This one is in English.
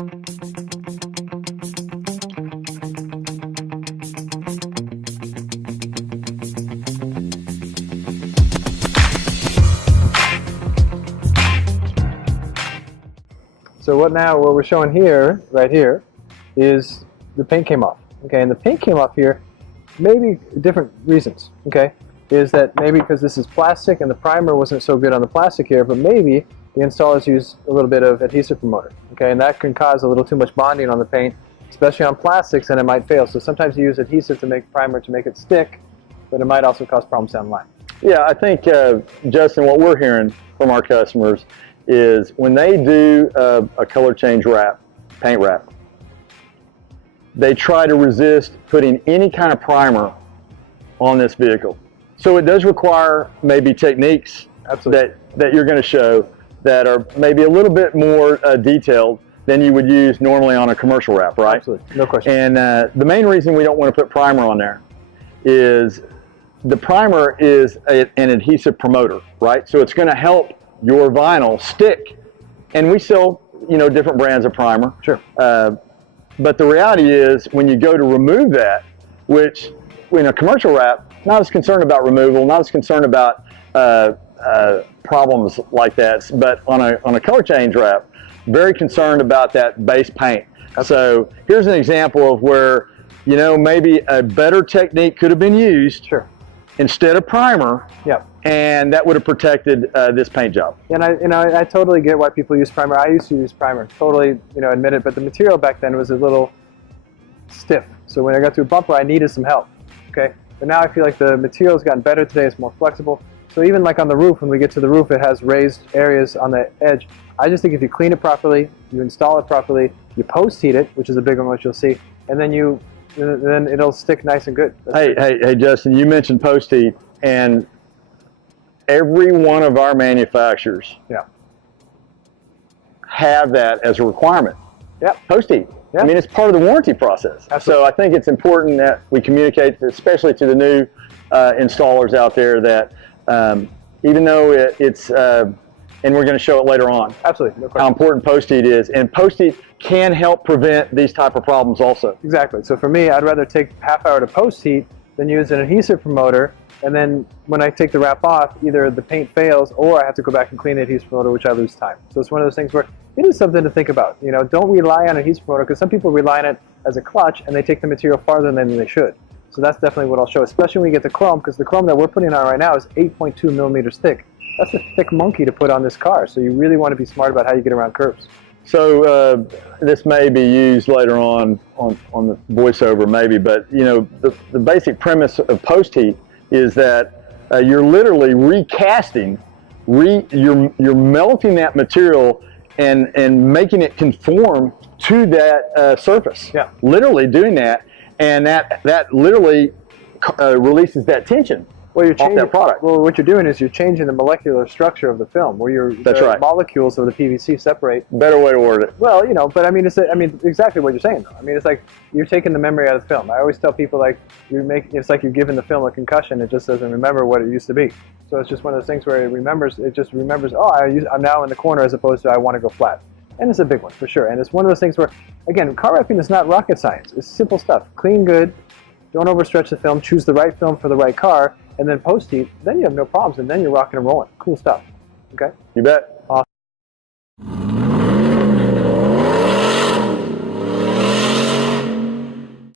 So what we're showing here, right here, is the paint came off. Okay, and the paint came off here, maybe different reasons. Okay, is that maybe because this is plastic and the primer wasn't so good on the plastic here, but maybe the installers use a little bit of adhesive promoter. Okay, and that can cause a little too much bonding on the paint, especially on plastics, and it might fail. So sometimes you use adhesive to make primer to make it stick, but it might also cause problems down the line. Yeah, I think, Justin, what we're hearing from our customers is when they do a color change wrap, paint wrap, they try to resist putting any kind of primer on this vehicle. So it does require maybe techniques that you're going to show that are maybe a little bit more detailed than you would use normally on a commercial wrap, right? Absolutely, no question. And the main reason we don't want to put primer on there is the primer is an adhesive promoter, right? So it's going to help your vinyl stick. And we sell, different brands of primer. Sure. But the reality is when you go to remove that, which in a commercial wrap, not as concerned about removal, not as concerned about problems like that, but on a color change wrap, very concerned about that base paint. Okay. So here's an example of where, maybe a better technique could have been used. Sure. Instead of primer. Yep. And that would have protected this paint job. And I totally get why people use primer. I used to use primer, totally, admit it. But the material back then was a little stiff. So when I got to a bumper, I needed some help. Okay. But now I feel like the material's gotten better today. It's more flexible. So even like on the roof, when we get to the roof, it has raised areas on the edge. I just think if you clean it properly, you install it properly, you post heat it, which is a big one, which you'll see, and then then it'll stick nice and good. Hey, Justin, you mentioned post heat, and every one of our manufacturers have that as a requirement. Yeah. Post heat. Yeah. I mean, it's part of the warranty process. Absolutely. So I think it's important that we communicate, especially to the new installers out there, that even though it's and we're going to show it later on. Absolutely, no question. How important post heat is, and post heat can help prevent these type of problems also. Exactly. So for me, I'd rather take half hour to post heat than use an adhesive promoter, and then when I take the wrap off, either the paint fails or I have to go back and clean the adhesive promoter, which I lose time. So it's one of those things where it is something to think about. Don't rely on adhesive promoter, because some people rely on it as a clutch and they take the material farther than they should. So that's definitely what I'll show, especially when we get the chrome, because the chrome that we're putting on right now is 8.2 millimeters thick. That's a thick monkey to put on this car, so you really want to be smart about how you get around curves. So this may be used later on the voiceover maybe, but the basic premise of post heat is that you're literally recasting, you're melting that material and making it conform to that surface. Yeah. Literally doing that, and that literally releases that tension. Well, you're changing that product. Well, what you're doing is you're changing the molecular structure of the film, where That's right. Molecules of the PVC separate. Better way to word it. Well, but I mean, exactly what you're saying, though. I mean, it's like you're taking the memory out of the film. I always tell people, like, it's like you're giving the film a concussion. It just doesn't remember what it used to be. So it's just one of those things where it just remembers, oh, I'm now in the corner, as opposed to I want to go flat. And it's a big one, for sure. And it's one of those things where, again, car wrapping is not rocket science. It's simple stuff. Clean good. Don't overstretch the film. Choose the right film for the right car. And then post heat, then you have no problems, and then you're rocking and rolling. Cool stuff. Okay? You bet. Awesome.